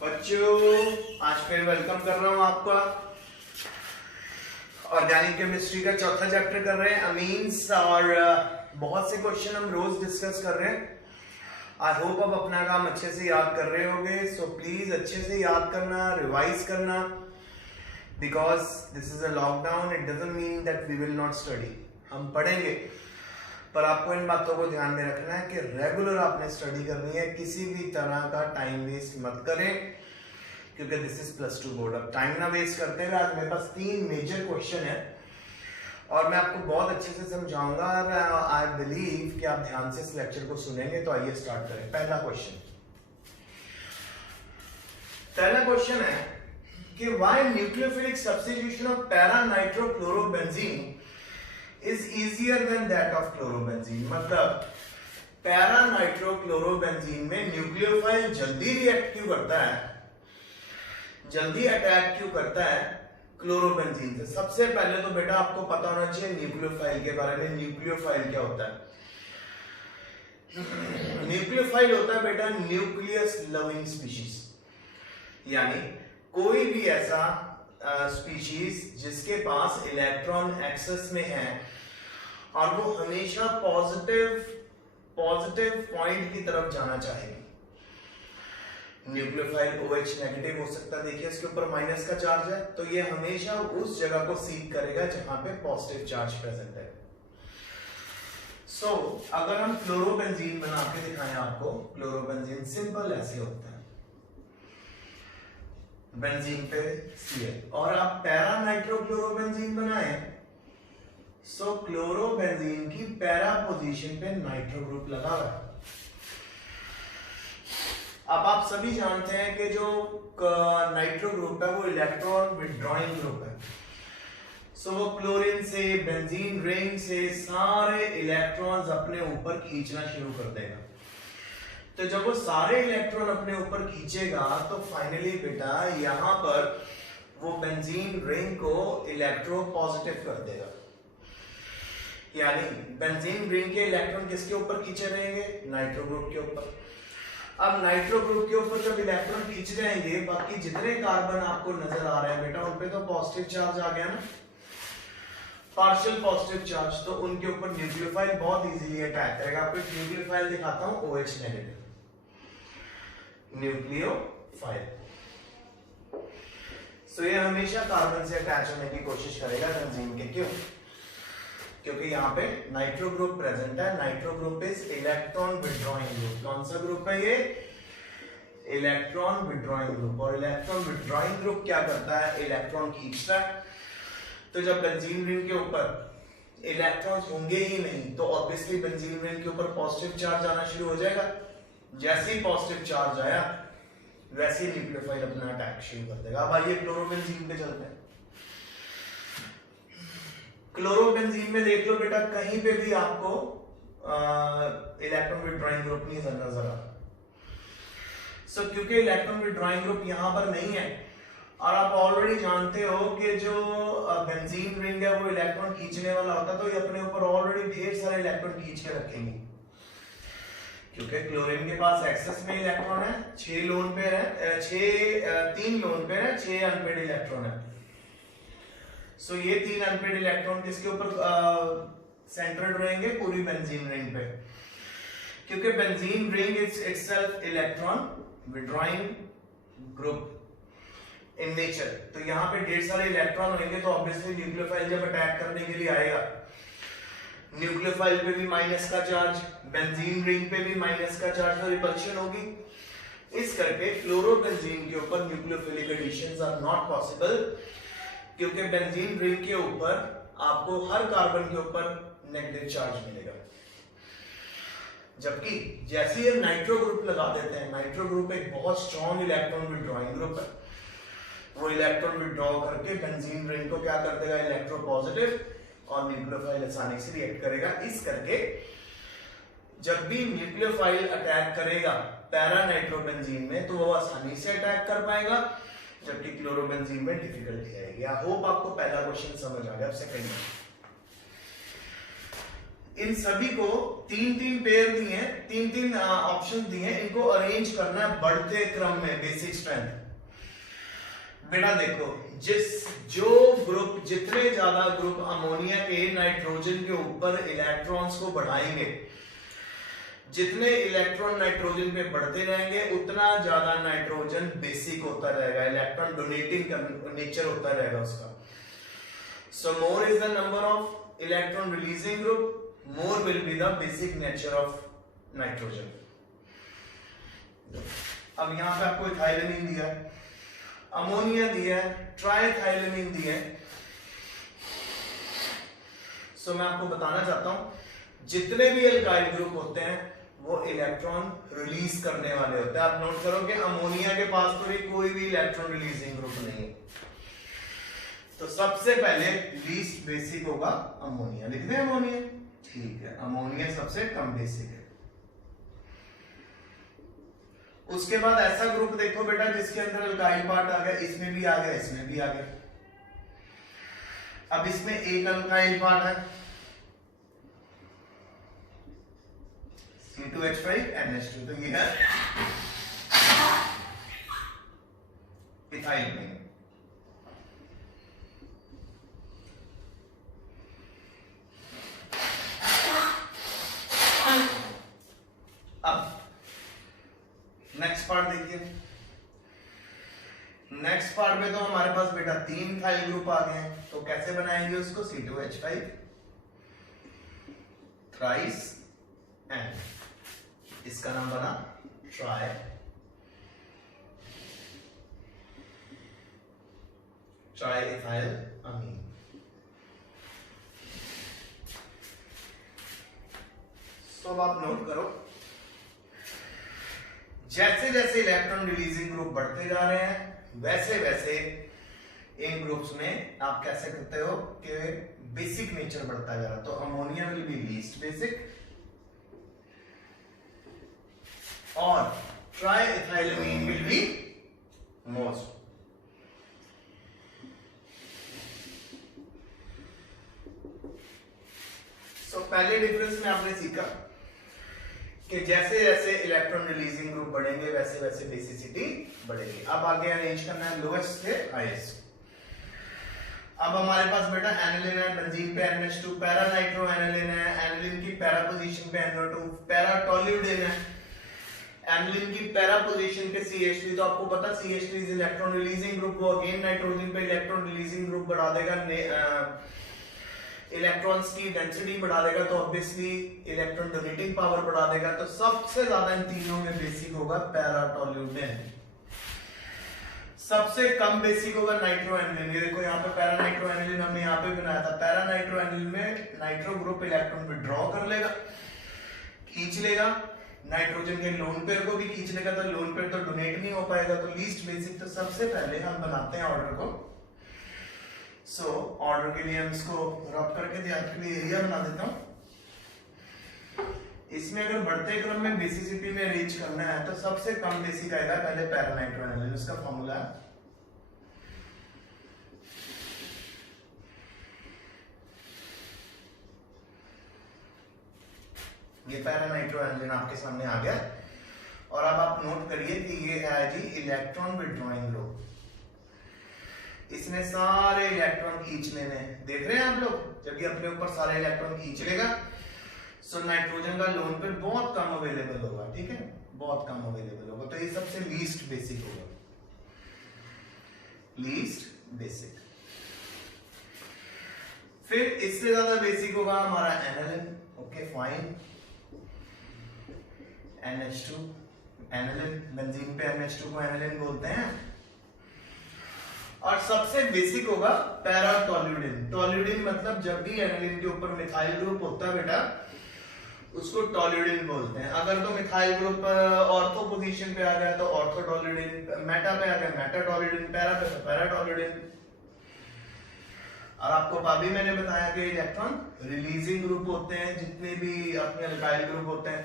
बच्चों आज फिर वेलकम कर रहा हूं आपका। ऑर्गेनिक केमिस्ट्री का चौथा चैप्टर कर रहे हैं अमीन्स और बहुत से क्वेश्चन हम रोज डिस्कस कर रहे हैं। आई होप आप अपना काम अच्छे से याद कर रहे होगे। सो प्लीज अच्छे से याद करना, रिवाइज करना, because this is a lockdown. It doesn't mean that we will not study. हम पढ़ेंगे, पर आपको इन बातों को ध्यान में रखना है कि रेगुलर आपने स्टडी करनी है। किसी भी तरह का टाइम वेस्ट मत करें, क्योंकि this is plus two board. अब टाइम ना वेस्ट करते हुए आज मेरे पास 3 मेजर क्वेश्चन है और मैं आपको बहुत अच्छे से समझाऊंगा। और आई बिलीव कि आप ध्यान से इस लेक्चर को सुनेंगे। तो आइए स्टार्ट करें। पहला क्वेश्चन है कि why nucleophilic substitution of para nitrochlorobenzene is easier than that of chlorobenzene। मतलब पैरा नाइट्रोक्लोरोबेंजीन में न्यूक्लियोफाइल जल्दी रिएक्ट क्यों करता है, जल्दी अटैक क्यों करता है क्लोरोबेंजीन से। सबसे पहले तो बेटा आपको पता होना चाहिए न्यूक्लियोफाइल के बारे में। न्यूक्लियोफाइल क्या होता है? न्यूक्लियोफाइल होता है बेटा न्यूक्लियस लविंग स्पीशीज, यानी कोई भी ऐसा स्पीशीज जिसके पास इलेक्ट्रॉन एक्सेस में है और वो हमेशा पॉजिटिव पॉइंट की तरफ जाना चाहेगी। न्यूक्लियोफाइल OH नेगेटिव हो सकता है, देखिए इसके ऊपर माइनस का चार्ज है, तो ये हमेशा उस जगह को सीक करेगा जहां पे पॉजिटिव चार्ज प्रेजेंट है। सो अगर हम क्लोरोबेंजीन बना के दिखाएं आपको, क्लोरोबेंजीन सिंपल ऐसे होता है, बेंजीन पे Cl, और आप पैरा नाइट्रोक्लोरोबेंजीन बनाएं, सो क्लोरोबेंजीन की पैरा पोजीशन पे नाइट्रो ग्रुप लगा हुआ है। अब आप सभी जानते हैं कि जो नाइट्रो ग्रुप है वो इलेक्ट्रॉन विड्रॉइंग ग्रुप है। सो वो क्लोरीन से, बेंजीन रिंग से सारे इलेक्ट्रॉन्स अपने ऊपर खींचना शुरू कर देगा। तो जब वो सारे इलेक्ट्रॉन अपने ऊपर खींचेगा तो फाइनली बेटा यहां पर वो बेंजीन रिंग को इलेक्ट्रो पॉजिटिव कर देगा, यानी बेंजीन रिंग के इलेक्ट्रॉन किसके ऊपर खींचे रहेंगे? नाइट्रो ग्रुप के ऊपर। अब नाइट्रो ग्रुप के ऊपर जब इलेक्ट्रॉन खींच रहेंगे, बाकी जितने कार्बन आपको नजर आ रहे हैं बेटा उन पे तो पॉजिटिव चार्ज आ गया ना, पार्शियल पॉजिटिव चार्ज, तो उनके ऊपर न्यूक्लियोफाइल बहुत इजीली अटैक करेगा। आपको न्यूक्लियोफाइल दिखाता हूं, OH नेगेटिव न्यूक्लियोफाइल। सो ये हमेशा कार्बन से अटैच होने की कोशिश करेगा बेंजीन के। क्यों? क्योंकि यहाँ पे नाइट्रो ग्रुप प्रेजेंट है। Nitro group is electron withdrawing group. कौन सा ग्रुप है ये? Electron withdrawing group. और इलेक्ट्रॉन विड्रॉइंग ग्रुप क्या करता है? इलेक्ट्रॉन खींचता है। तो जब बेंजीन रिंग के ऊपर इलेक्ट्रॉन्स होंगे ही नहीं, तो ऑब्वियसली बेंजीन रिंग के ऊपर पॉजिटिव चार्ज आना शुरू हो जाएगा। जैसे ही पॉजिटिव चार्ज आया वैसे ही न्यूक्लियोफाइल अपना अटैक शुरू कर देगा। अब आइए क्लोरोबेंजीन पे चलते हैं। क्लोरोबेंजीन में देख लो बेटा, कहीं पे भी आपको इलेक्ट्रॉन विड्रॉइंग ग्रुप नहीं नजर आ। सो क्योंकि इलेक्ट्रॉन विड्रॉइंग ग्रुप यहां पर नहीं है, और आप ऑलरेडी जानते हो कि जो बेंजीन रिंग है वो इलेक्ट्रॉन खींचने वाला होता है, तो ये अपने ऊपर ऑलरेडी ढेर सारे इलेक्ट्रॉन खींच के रखेंगे। क्योंकि क्लोरीन के पास एक्सेस में इलेक्ट्रॉन है, 3 लोन पेयर है, 6 अनपेड इलेक्ट्रॉन है। सो ये 3 अनपेड इलेक्ट्रॉन किसके ऊपर सेंटर्ड रहेंगे? पूरी बेंजीन रिंग पे। क्योंकि benzene ring is itself electron withdrawing group in nature, तो यहाँ पे ढेर सारे इलेक्ट्रॉन होंगे, तो ऑब्वियसली न्यूक्लियोफाइल जब अटैक करने के लिए आएगा, न्यूक्लियोफाइल पे भी माइनस का चार्ज, बेंजीन रिंग पे भी माइनस का चार्ज, तो रिपल्शन होगी। इस करके क्लोरोबेंजीन के ऊपर nucleophilic additions are not possible, क्योंकि बेंजीन रिंग के ऊपर आपको हर कार्बन के ऊपर नेगेटिव चार्ज मिलेगा। जबकि जैसे ही नाइट्रो ग्रुप लगा देते हैं, नाइट्रो ग्रुप एक बहुत स्ट्रॉन्ग इलेक्ट्रॉन विड्रॉइंग ग्रुप है, वो इलेक्ट्रॉन विड्रॉ करके बेंजीन रिंग को क्या कर देगा? इलेक्ट्रो पॉजिटिव, और न्यूक्लियोफाइल आसानी से रिएक्ट करेगा। इस करके जब भी न्यूक्लियोफाइल अटैक करेगा पैरा नाइट्रोबेंजीन में, तो वो आसानी से अटैक कर पाएगा, जबकि क्लोरोबेंजीन में डिफिकल्टी आएगी। आई होप आपको पहला क्वेश्चन समझ आ गया। अब सेकंड, इन सभी को तीन तीन पेयर दिए हैं, तीन तीन ऑप्शन दिए हैं, इनको अरेंज करना है बढ़ते क्रम में बेसिक स्ट्रेंथ। बेटा देखो, जो ग्रुप जितने ज्यादा ग्रुप अमोनिया के नाइट्रोजन के ऊपर इलेक्ट्रॉन्स को बढ़ाएंगे, जितने इलेक्ट्रॉन नाइट्रोजन पे बढ़ते रहेंगे उतना ज्यादा नाइट्रोजन बेसिक होता रहेगा, इलेक्ट्रॉन डोनेटिंग नेचर होता रहेगा उसका। So more is the number of electron releasing group, more will be the basic nature of nitrogen। अब यहां पे आपको इथाइलेमीन दिया है, अमोनिया दिया है, ट्राइथाइलेमीन दिया है। सो मैं आपको बताना चाहता हूं जितने भी एल्काइल ग्रुप होते हैं वो इलेक्ट्रॉन रिलीज करने वाले होते हैं। आप नोट करो कि अमोनिया के पास तो कोई भी इलेक्ट्रॉन रिलीजिंग ग्रुप नहीं है, तो सबसे पहले लीस्ट बेसिक होगा अमोनिया। लिखते हैं अमोनिया, ठीक है, अमोनिया सबसे कम बेसिक है। उसके बाद ऐसा ग्रुप देखो बेटा जिसके अंदर अल्काइल पार्ट आ गया, इसमें भी आ गया, इसमें भी आ गया। अब इसमें एक अल्काइल पार्ट है, C2H5NH2, तो ये है इथाइलेमीन। अब नेक्स्ट पार्ट देखिए, नेक्स्ट पार्ट में तो हमारे पास बेटा तीन इथाइल ग्रुप आ गए हैं, तो कैसे बनाएंगे उसको? C2H5 थ्राइस एंड, इसका नाम बना ट्राई इथाइल अमीन। तो अब आप नोट करो, जैसे जैसे इलेक्ट्रॉन रिलीजिंग ग्रुप बढ़ते जा रहे हैं वैसे वैसे इन ग्रुप्स में आप कैसे करते हो कि बेसिक नेचर बढ़ता जा रहा है। तो ammonia will be least basic और ट्राइइथाइलेमीन विल बी मोस्ट। सो पहले डिफरेंस में आपने सीखा कि जैसे जैसे इलेक्ट्रॉन रिलीजिंग ग्रुप बढ़ेंगे वैसे वैसे बेसिसिटी बढ़ेगी। अब आगे अरेंज करना है लोएस्ट से हाईएस्ट। अब हमारे पास बेटा एनिलीन है, बेंजीन पे NH2, पैरा नाइट्रो एनिलीन है, एनिलीन की पैरा पोजीशन पे NO2, पैरा टोल्यूडिन है, एनिलीन की पैरा पोजीशन पे CH3। तो आपको पता CH3 is electron releasing group, वो अगेन नाइट्रोजन पे इलेक्ट्रॉन रिलीजिंग ग्रुप बढ़ा देगा, इलेक्ट्रॉन्स की डेंसिटी बढ़ा देगा, तो ऑब्वियसली इलेक्ट्रॉन डोनेटिंग पावर बढ़ा देगा। तो सबसे ज्यादा इन तीनों में बेसिक होगा पैरा टोल्यूडिन, सबसे कम बेसिक होगा नाइट्रो एनिलीन। ये देखो यहाँ पे पैरा नाइट्रो एनिलीन हमने यहाँ पे बनाया था। पैरा नाइट्रो एनिलीन में नाइट्रो ग्रुप इलेक्ट्रॉन विड्रॉ कर लेगा, खींच लेगा, नाइट्रोजन के लोन पेयर को भी खींच लेगा, तो लोन पेयर तो डोनेट नहीं हो पाएगा, तो लीस्ट बेसिक। तो सबसे पहले हम बनाते हैं ऑर्डर को। सो ऑर्डर के लिए हम इसको रब करके आपके लिए एरिया बना देता हूं। इसमें अगर बढ़ते क्रम में बेसिसिटी में रीच करना है तो सबसे कम बेसिक आएगा पहले पैरा नाइट्रो एनिलीन। उसका फॉर्मूला है ये, पैरा नाइट्रो एनिलीन आपके सामने आ गया। और अब आप नोट करिए कि ये है जी इलेक्ट्रॉन विड्रॉइंग ग्रुप। इसने सारे इलेक्ट्रॉन खींच लेने, देख रहे हैं आप लोग, जब ये अपने ऊपर सारे इलेक्ट्रॉन खींच लेगा सो नाइट्रोजन का लोन पेयर बहुत कम अवेलेबल होगा, ठीक है, बहुत कम अवेलेबल होगा। तो ये सबसे लीस्ट बेसिक होगा, लीस्ट बेसिक। फिर इससे ज्यादा बेसिक होगा हमारा aniline. Okay fine, NH2 aniline, benzene पे NH2 को एनिलीन बोलते हैं। और सबसे बेसिक होगा पैरा टोल्यूडिन। टोल्यूडिन मतलब जब भी एनिलीन के ऊपर मिथाइल ग्रुप होता है बेटा उसको टोल्यूडिन बोलते हैं। अगर तो मिथाइल ग्रुप ऑर्थो पोजीशन पे आ गया तो ऑर्थो टोल्यूडिन, मेटा पे आ गया मेटा टोल्यूडिन, पैरा पे तो पैरा टोल्यूडिन। और आपको अभी मैंने बताया कि इलेक्ट्रॉन रिलीजिंग ग्रुप होते हैं जितने भी अपने अल्काइल ग्रुप होते हैं।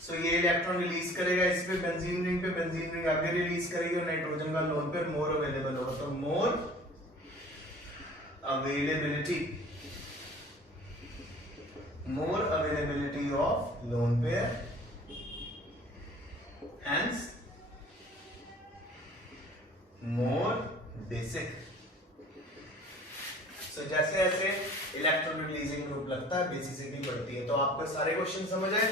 सो ये इलेक्ट्रॉन रिलीज करेगा इस पे बेंजीन रिंग पे, बेंजीन रिंग आगे रिलीज करेगी और नाइट्रोजन का लोन पेयर मोर अवेलेबल होगा। तो मोर availability, more availability of lone pair, hence more basic. So जैसे जैसे इलेक्ट्रॉन रिलीजिंग ग्रुप लगता है बेसिसिटी बढ़ती है। तो आपको सारे क्वेश्चन समझ आए।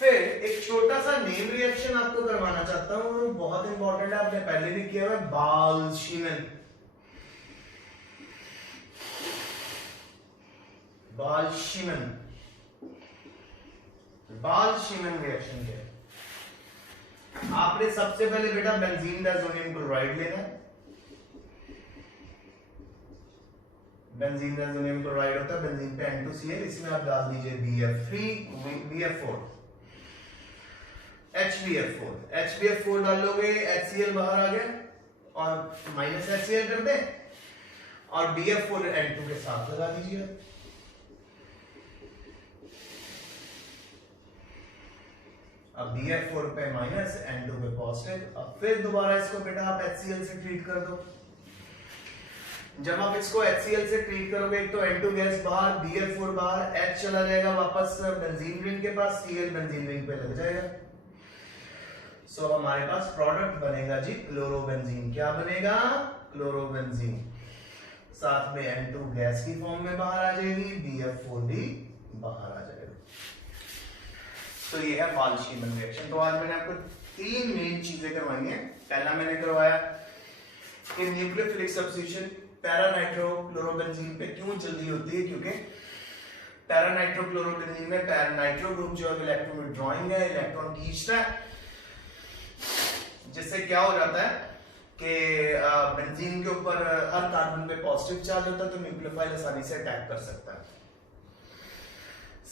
फिर एक छोटा सा नेम रिएक्शन आपको करवाना चाहता हूं, बहुत इंपॉर्टेंट है, आपने पहले भी किया हुआ, बाल्शीमन। बाल्शीमन बाल्शीमन रिएक्शन क्या है? आपने सबसे पहले बेटा बेंजीन डायज़ोनियम क्लोराइड लेना है। बेंजीन डायज़ोनियम क्लोराइड होता है, बेंजीन पे N2Cl, इसमें आप डाल दीजिए BF3 BF4 HBF4 HBF4 डालोगे, HCl बाहर आ गया और माइनस HCl कर दे और BF4 N2 के साथ लगा दीजिए। अब BF4 पे माइनस, N2 पे पॉजिटिव। अब फिर दोबारा इसको बेटा आप HCl से ट्रीट कर दो। जब आप इसको HCl से ट्रीट करोगे, एक तो N2 गैस बाहर, BF4 बाहर, H चला जाएगा वापस बेंजीन रिंग के पास, Cl बेंजीन रिंग पे लग जाएगा। सो हमारे पास प्रोडक्ट बनेगा जी क्लोरोबेंजीन। क्या बनेगा? क्लोरोबेंजीन। साथ में N2 गैस की फॉर्म में बाहर आ जाएगी, BF4 भी बाहर आ जाएगा। तो ये है बाल्शीमन रिएक्शन। तो आज मैंने आपको तीन मेन चीजें करवाई हैं। पहला मैंने करवाया कि न्यूक्लियोफिलिक सब्स्टिट्यूशन पैरानाइट्रोक्लोरोबेंजीन पे क्यों जल्दी होती है, क्योंकि पैरानाइट्रोक्लोरोबेंजीन में नाइट्रो ग्रुप जो है इलेक्ट्रॉन विथड्रॉइंग है, इलेक्ट्रॉन खींचता है, जिससे क्या हो जाता है कि बेंजीन के ऊपर हर कार्बन पे पॉजिटिव चार्ज होता है, तो न्यूक्लियोफाइल आसानी से अटैक कर सकता है।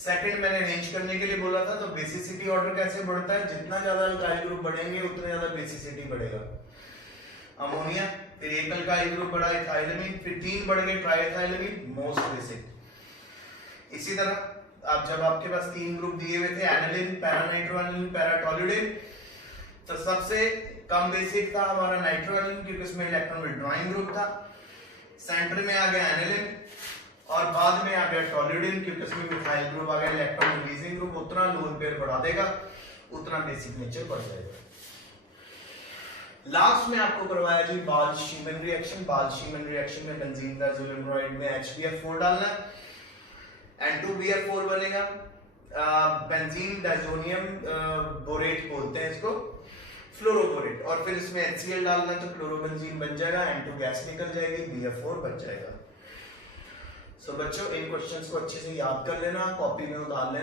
सेकंड मैंने अरेंज करने के लिए बोला था, तो बेसिसिटी ऑर्डर कैसे बढ़ता है? जितना ज्यादा अल्काइल ग्रुप बढ़ेंगे उतना ज्यादा बेसिसिटी बढ़ेगा। अमोनिया, फिर एक अल्काइल ग्रुप बढ़ा इथाइलमीन, फिर तीन बढ़ गए ट्राइएथाइलमीन, मोस्ट बेसिक। इसी तरह आप जब आपके पास तीन ग्रुप दिए हुए थे, एनिलीन, पैरानाइट्रोएनिलीन, पैराटोल्यूडिन, तो सबसे कम बेसिक था हमारा नाइट्रोएनिलीन, क्योंकि उसमें इलेक्ट्रॉन विथड्रॉइंग ग्रुप था। सेंटर में आ गया एनिलीन और बाद में आ गया टोल्यूडिन, क्योंकि उसमें मिथाइल ग्रुप आ गया, इलेक्ट्रॉन रिलीजिंग ग्रुप। उतना लोन पेयर बढ़ा देगा उतना बेसिक नेचर बढ़ जाएगा। लास्ट में आपको करवाया जी बाल्शीमन रिएक्शन। बाल्शीमन रिएक्शन में बेंजीन डायज़ोनियम क्लोराइड में HBF4 डालना है, N2BF4 बनेगा। बेंजीन डायज़ोनियम बोरेट बोलते हैं इसको, फ्लोरोबोरेट, और फिर इसमें HCl डालना तो क्लोरोबेंजीन बन जाएगा, N2 गैस निकल जाएगी, BF4 बच जाएगा। सो बच्चों इन क्वेश्चंस को अच्छे से याद कर लेना, कॉपी में उतार लेना।